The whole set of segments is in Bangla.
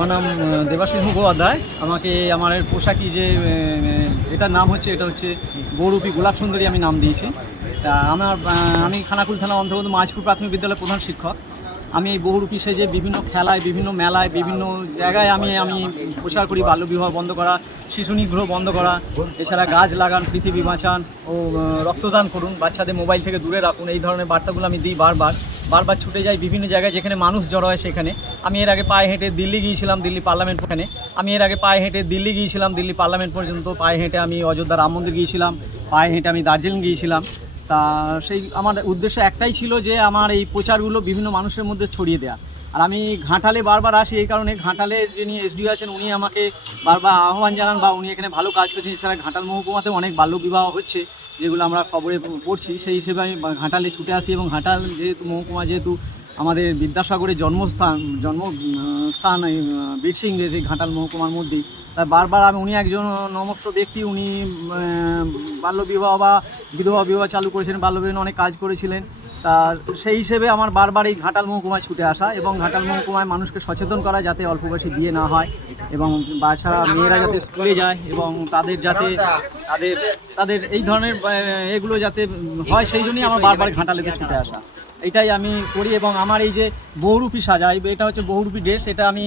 আমার নাম দেবাশিস মুখোপাধ্যায়। আমাকে আমার পোশাকি যে এটার নাম হচ্ছে, এটা হচ্ছে গৌরূপী গোলাপ সুন্দরী আমি নাম দিয়েছি। তা আমার আমি খানাকুল থানা অন্তর্গত মাঝপুর প্রাথমিক বিদ্যালয়ের প্রধান শিক্ষক। আমি এই বহুরূপী সেজে বিভিন্ন খেলায়, বিভিন্ন মেলায়, বিভিন্ন জায়গায় আমি আমি প্রচার করি, বাল্যবিবাহ বন্ধ করা শিশু নিগ্রহ বন্ধ করা, এছাড়া গাছ লাগান, পৃথিবী বাঁচান ও রক্তদান করুন, বাচ্চাদের মোবাইল থেকে দূরে রাখুন, এই ধরনের বার্তাগুলো আমি দিই বারবার। বারবার ছুটে যাই বিভিন্ন জায়গায় যেখানে মানুষ জড়ো হয় সেখানে। আমি এর আগে পায়ে হেঁটে দিল্লি গিয়েছিলাম, দিল্লি পার্লামেন্ট ওখানে আমি এর আগে পায়ে হেঁটে দিল্লি গিয়েছিলাম, দিল্লি পার্লামেন্ট পর্যন্ত। পায়ে হেঁটে আমি অযোধ্যা রাম মন্দির গিয়েছিলাম, পায়ে হেঁটে আমি দার্জিলিং গিয়েছিলাম। তা সেই আমার উদ্দেশ্য একটাই ছিল যে আমার এই প্রচারগুলো বিভিন্ন মানুষের মধ্যে ছড়িয়ে দেওয়া আর আমি ঘাটালে বারবার আসি এই কারণে ঘাটালে যিনি এসডিও আছেন, উনি আমাকে বারবার আহ্বান জানান বা উনি এখানে ভালো কাজ করছেন। এছাড়া ঘাটাল মহকুমাতে অনেক বাল্য বিবাহ হচ্ছে, যেগুলো আমরা খবরে পড়ছি। সেই হিসেবে আমি ঘাটালে ছুটে আসি এবং ঘাটাল যেহেতু মহকুমা যেহেতু আমাদের বিদ্যাসাগরের জন্মস্থান জন্ম আহ, স্থান এই আহ, বীরসিং যে ঘাটাল মহকুমার মধ্যেই তাই বারবার আমি উনি একজন নমস্য ব্যক্তি উনি বাল্যবিবাহ বা বিধবা বিবাহ চালু করেছেন বাল্যবিবাহ অনেক কাজ করেছিলেন। তা সেই হিসেবে আমার বারবার এই ঘাটাল মহকুমায় ছুটে আসা এবং ঘাটাল মহকুমায় মানুষকে সচেতন করা যাতে অল্প বয়সে বিয়ে না হয় এবং বাচ্চারা মেয়েরা যাতে স্কুলে যায় এবং তাদের যাতে তাদের তাদের এই ধরনের এগুলো যাতে হয় সেই জন্যই আমার বারবার ঘাটালেতে ছুটে আসা। এটাই আমি করি এবং আমার এই যে বহুরূপী সাজা এটা হচ্ছে বহুরূপী ড্রেস, এটা আমি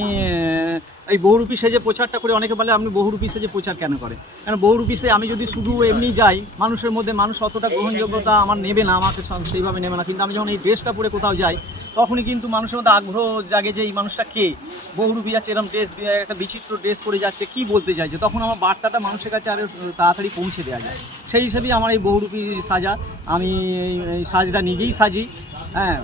এই বহুরূপী সেজে প্রচারটা করে, অনেকে বলে আপনি বহুরূপী সেজে প্রচার কেন করে? কারণ বহুরূপী সে, আমি যদি শুধু এমনি যাই, মানুষের মধ্যে মানুষ অতটা গ্রহণযোগ্যতা আমার নেবে না, আমাকে সেইভাবে নেবে না, কিন্তু আমি যখন এই ড্রেসটা পরে কোথাও যাই তখনই কিন্তু মানুষের মধ্যে আগ্রহ জাগে যে এই মানুষটা কে? বহুরূপী যাচ্ছে এরকম ড্রেস একটা বিচিত্র ড্রেস পরে যাচ্ছে, কি বলতে চাইছে? তখন আমার বার্তাটা মানুষের কাছে আরও তাড়াতাড়ি পৌঁছে দেওয়া যায়। সেই হিসেবেই আমার এই বহুরূপী সাজা, আমি এই- এই সাজটা নিজেই সাজি। হ্যাঁ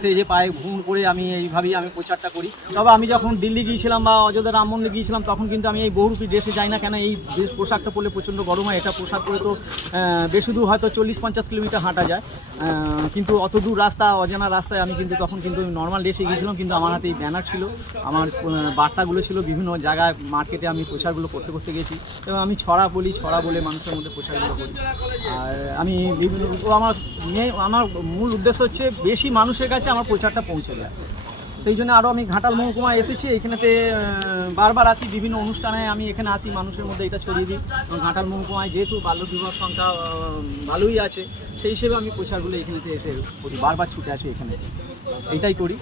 সেই যে পায়ে ঘুম করে আমি এইভাবেই আমি প্রচারটা করি। তবে আমি যখন দিল্লি গিয়েছিলাম বা অযোধ্যা রাম মন্দির গিয়েছিলাম, তখন কিন্তু আমি এই বহুরূপী ড্রেসে যাই না কেন, এই ড্রেস পোশাকটা পরলে প্রচণ্ড গরম হয়। এটা পোশাক পরে তো বেশি দূর হয়তো চল্লিশ পঞ্চাশ কিলোমিটার হাঁটা যায়। কিন্তু অত দূর রাস্তা, অজানা রাস্তায় আমি কিন্তু তখন কিন্তু নর্মাল ড্রেসে গিয়েছিলাম, কিন্তু আমার হাতে এই ব্যানার ছিল। আমার বার্তাগুলো ছিল, বিভিন্ন জায়গায় মার্কেটে আমি প্রচারগুলো করতে করতে গেছি। এবং আমি ছড়া বলি, ছড়া বলে মানুষের মধ্যে প্রচারগুলো করি। আর আমি বিভিন্ন আমার মেয়ে আমার মূল উদ্দেশ্য হচ্ছে বেশি মানুষের কাছে আমার প্রচারটা পৌঁছে যায় সেই জন্য আরও আমি ঘাটাল মহকুমায় এসেছি, এখানেতে বারবার আসি, বিভিন্ন অনুষ্ঠানে আমি এখানে আসি, মানুষের মধ্যে এটা ছড়িয়ে দিই। এবং ঘাটাল মহকুমায় যেহেতু বাল্য বাল্যবিবাহ সংখ্যা ভালোই আছে, সেই হিসেবে আমি প্রচারগুলো এখানেতে এসে করি, বারবার ছুটে আসি এখানে। এইটাই করি।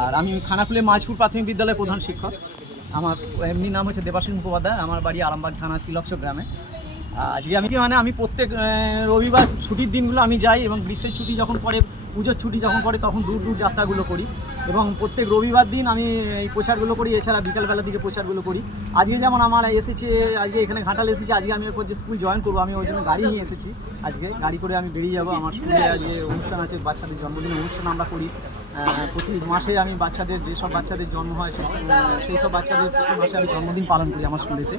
আর আমি খানাকুলে মাঝপুর প্রাথমিক বিদ্যালয়ের প্রধান শিক্ষক। আমার এমনি নাম হচ্ছে দেবাশিস মুখোপাধ্যায়, আমার বাড়ি আরামবাগ থানা তিলক্ষ গ্রামে। আজকে আমি কি মানে আমি প্রত্যেক রবিবার ছুটির দিনগুলো আমি যাই এবং গ্রীষ্মের ছুটি যখন পরে পুজোর ছুটি যখন পড়ে তখন দূর দূর যাত্রাগুলো করি এবং প্রত্যেক রবিবার দিন আমি এই প্রচারগুলো করি, এছাড়া বিকালবেলা দিকে প্রচারগুলো করি। আজকে যেমন আমার এসেছে, আজকে এখানে ঘাটাল এসেছি, আজকে আমি এরপর যে স্কুল জয়েন করব, আমি ওই জন্য গাড়ি নিয়ে এসেছি। আজকে গাড়ি করে আমি বেরিয়ে যাব, আমার স্কুলে আজকে অনুষ্ঠান আছে, বাচ্চাদের জন্মদিনের অনুষ্ঠান আমরা করি। প্রতি মাসে আমি বাচ্চাদের, যেসব বাচ্চাদের জন্ম হয় সেই সব বাচ্চাদের প্রতি মাসে আমি জন্মদিন পালন করি আমার স্কুলেতে।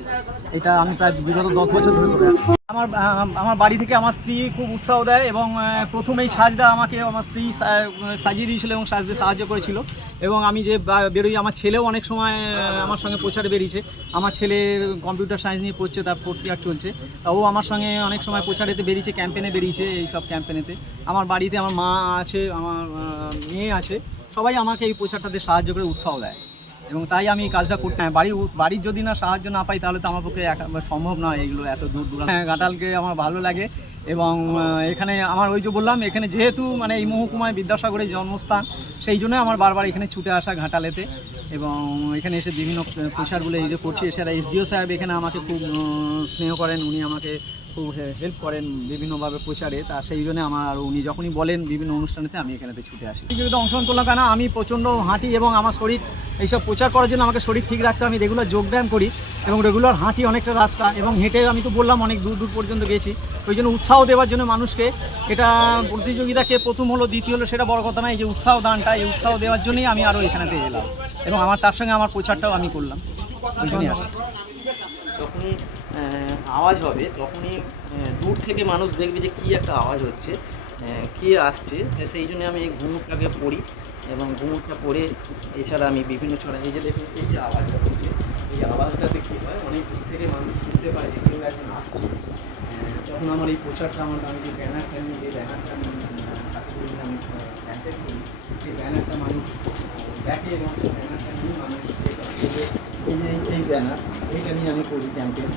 এটা আমি প্রায় বিগত দশ বছর ধরে করে আসছি। আমার আমার বাড়ি থেকে আমার স্ত্রী খুব উৎসাহ দেয় এবং প্রথম এই সাজটা আমাকে আমার স্ত্রী সাজিয়ে দিয়েছিল এবং সাজতে সাহায্য করেছিল। এবং আমি যে বেরোই, আমার ছেলেও অনেক সময় আমার সঙ্গে প্রচারে বেরিয়েছে। আমার ছেলে কম্পিউটার সায়েন্স নিয়ে পড়ছে, তার ফোর্থ ইয়ার চলছে। ও আমার সঙ্গে অনেক সময় প্রচারেতে বেরিয়েছে, ক্যাম্পেনে বেরিয়েছে, এই সব ক্যাম্পেনেতে। আমার বাড়িতে আমার মা আছে, আমার মেয়ে আছে। সবাই আমাকে এই প্রচারটাতে সাহায্য করে, উৎসাহ দেয়। এবং তাই আমি এই কাজটা করতে হ্যাঁ বাড়ি বাড়ির যদি না সাহায্য না পাই, তাহলে তো আমার পক্ষে সম্ভব নয় এগুলো এত দূর দূর হ্যাঁ ঘাটালকে আমার ভালো লাগে। এবং এখানে আমার ওই যে বললাম, এখানে যেহেতু মানে এই মহকুমায় বিদ্যাসাগরের জন্মস্থান, সেই জন্য আমার বারবার এখানে ছুটে আসা ঘাটালেতে। এবং এখানে এসে বিভিন্ন প্রচারগুলো এই যে করছি, এছাড়া এসডিও সাহেব এখানে আমাকে খুব স্নেহ করেন, উনি আমাকে খুব হেল্প করেন বিভিন্নভাবে প্রচারে। তা সেই জন্য আমার আর উনি যখনই বলেন বিভিন্ন অনুষ্ঠানেতে আমি এখানেতে ছুটে আসি। প্রতিযোগিতা অংশগ্রহণ করলাম কেন? আমি প্রচণ্ড হাঁটি এবং আমার শরীর, এইসব প্রচার করার জন্য আমাকে শরীর ঠিক রাখতে আমি রেগুলার যোগব্যায়াম করি এবং রেগুলার হাঁটি অনেকটা রাস্তা এবং হেঁটে আমি তো বললাম অনেক দূর দূর পর্যন্ত গেছি। ওই জন্য উৎসাহ দেওয়ার জন্য মানুষকে এটা প্রতিযোগিতাকে প্রথম হলো, দ্বিতীয় হলো, সেটা বড় কথা নয় এই যে উৎসাহ দানটা, এই উৎসাহ দেওয়ার জন্যই আমি আরও এখানেতে এলাম। এবং আমার তার সঙ্গে আমার প্রচারটাও আমি করলাম। ওই জন্যই আসা যখনই আওয়াজ হবে, তখনই দূর থেকে মানুষ দেখবে যে কী একটা আওয়াজ হচ্ছে কে আসছে সেই জন্য আমি এই ঘুমুরটাকে পড়ি। এবং ঘুমুরটা পড়ে, এছাড়া আমি বিভিন্ন ছড়া যে দেখুন, এই যে আওয়াজটা হচ্ছে এই আওয়াজটাতে কী হয়? অনেক দূর থেকে মানুষ শুনতে পায় যে কেউ একজন আসছে যখন আমার এই প্রচারটা আমার আমি যে ব্যানারটা আমি যে ব্যানারটা আমি যে আমি ক্যাম্পেন করি, সেই ব্যানারটা মানুষ দেখে এবং সেই ব্যানারটা নিয়ে মানুষ যেটা ব্যানার এইটা নিয়ে আমি করি ক্যাম্পেন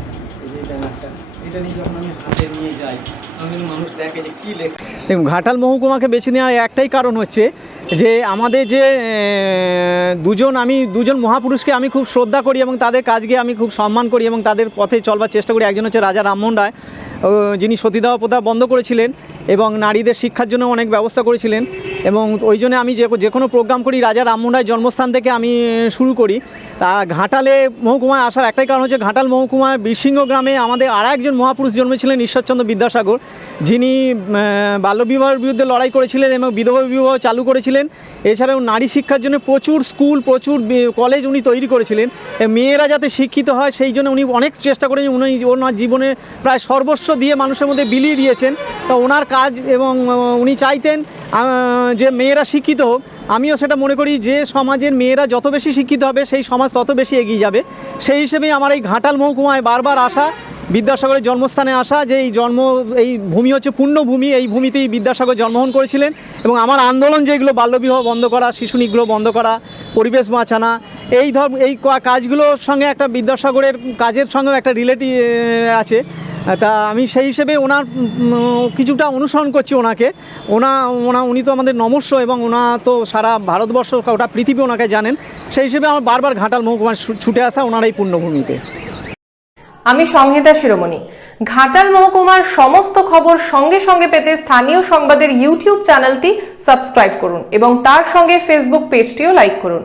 এই যে ব্যানারটা এটা নিয়ে যখন আমি হাতে নিয়ে যাই, তখন মানুষ দেখে যে কী লেখা। দেখুন, ঘাটাল মহকুমাকে বেছে নেওয়ার একটাই কারণ হচ্ছে যে আমাদের যে দুজন আমি, দুজন মহাপুরুষকে আমি খুব শ্রদ্ধা করি এবং তাদের কাজকে আমি খুব সম্মান করি এবং তাদের পথে চলবার চেষ্টা করি। একজন হচ্ছে রাজা রামমোহন রায়। যিনি সতীদাহ প্রথা বন্ধ করেছিলেন এবং নারীদের শিক্ষার জন্য অনেক ব্যবস্থা করেছিলেন এবং ওই জন্য আমি যে যে কোনো প্রোগ্রাম করি, রাজা রামমোহন জন্মস্থান থেকে আমি শুরু করি। তা ঘাটালে মহকুমায় আসার একটাই কারণ হচ্ছে ঘাটাল মহকুমায় বীরসিংহ গ্রামে আমাদের আর একজন মহাপুরুষ জন্মেছিলেন ঈশ্বরচন্দ্র বিদ্যাসাগর, যিনি বাল্যবিবাহের বিরুদ্ধে লড়াই করেছিলেন এবং বিধবা বিবাহ চালু করেছিলেন। এছাড়াও নারী শিক্ষার জন্য প্রচুর স্কুল, প্রচুর কলেজ উনি তৈরি করেছিলেন। মেয়েরা যাতে শিক্ষিত হয়, সেই জন্য উনি অনেক চেষ্টা করেছেন। উনি ওনার জীবনে প্রায় সর্বস্ব দিয়ে মানুষের মধ্যে বিলিয়ে দিয়েছেন। তো ওনার কাজ এবং উনি চাইতেন যে মেয়েরা শিক্ষিত হোক, আমিও সেটা মনে করি যে সমাজের মেয়েরা যত বেশি শিক্ষিত হবে, সেই সমাজ তত বেশি এগিয়ে যাবে। সেই হিসেবেই আমার এই ঘাটাল মহকুমায় বারবার আসা, বিদ্যাসাগরের জন্মস্থানে আসা, যে এই জন্ম, এই ভূমি হচ্ছে পূর্ণভূমি, এই ভূমিতেই বিদ্যাসাগর জন্মগ্রহণ করেছিলেন এবং আমার আন্দোলন যেগুলো বাল্যবিবাহ বন্ধ করা, শিশু নিগ্রহ বন্ধ করা, পরিবেশ বাঁচানা, এই ধর, এই কাজগুলোর সঙ্গে একটা বিদ্যাসাগরের কাজের সঙ্গেও একটা রিলেটিভ আছে। তা আমি সেই হিসেবে ওনার কিছুটা অনুসরণ করছি ওনাকে। ওনা ওনা, উনি তো আমাদের নমস্য এবং ওনা তো সারা ভারতবর্ষ, ওটা পৃথিবী ওনাকে জানেন। সেই হিসেবে আমার বারবার ঘাটাল মহকুমার ছুটে আসা ওনার এই পুণ্যভূমিতে আমি সংহিতা শিরোমণি। ঘাটাল মহকুমার সমস্ত খবর সঙ্গে সঙ্গে পেতে স্থানীয় সংবাদের ইউটিউব চ্যানেলটি সাবস্ক্রাইব করুন এবং তার সঙ্গে ফেসবুক পেজটিও লাইক করুন।